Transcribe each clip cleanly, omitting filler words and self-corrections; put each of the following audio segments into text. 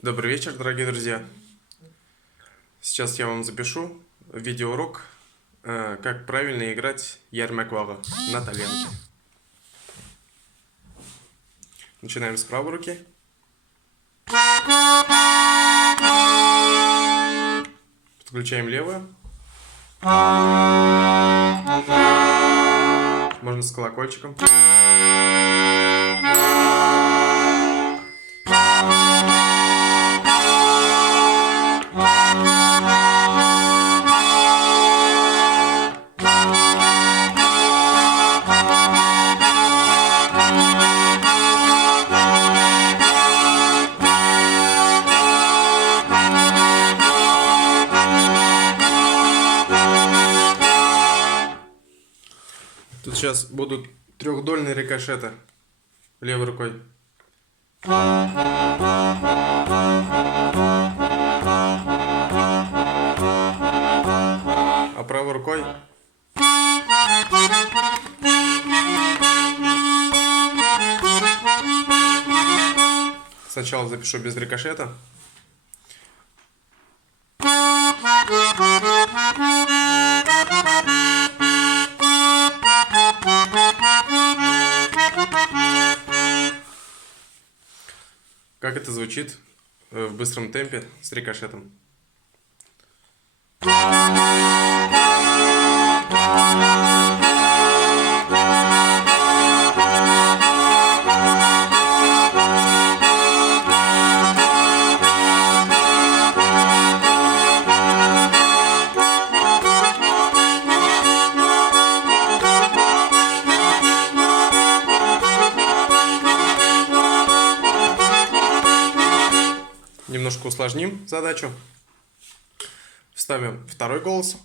Добрый вечер, дорогие друзья! Сейчас я вам запишу видеоурок, как правильно играть ярмаквага на тальянке. Начинаем с правой руки. Подключаем левую. Можно с колокольчиком. Тут сейчас будут трехдольные рикошеты левой рукой. А правой рукой сначала запишу без рикошета. Как это звучит в быстром темпе с рикошетом. Немножко усложним задачу. Вставим второй голос.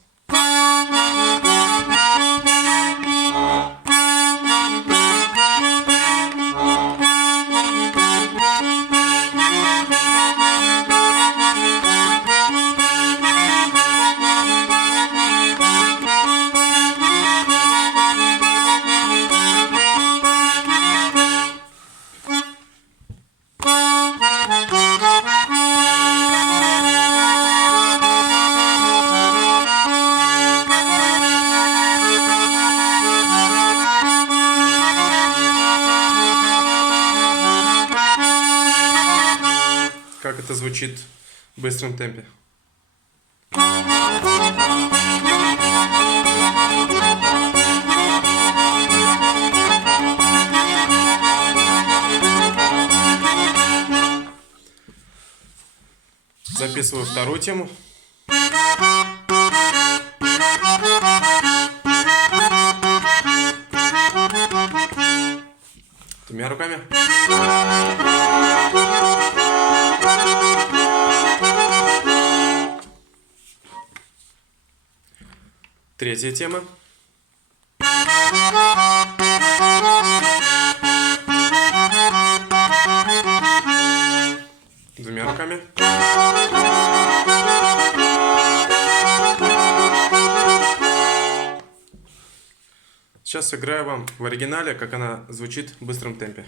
Как это звучит в быстром темпе. Записываю вторую тему. Двумя руками. Третья тема. Двумя руками. Сейчас сыграю вам в оригинале, как она звучит в быстром темпе.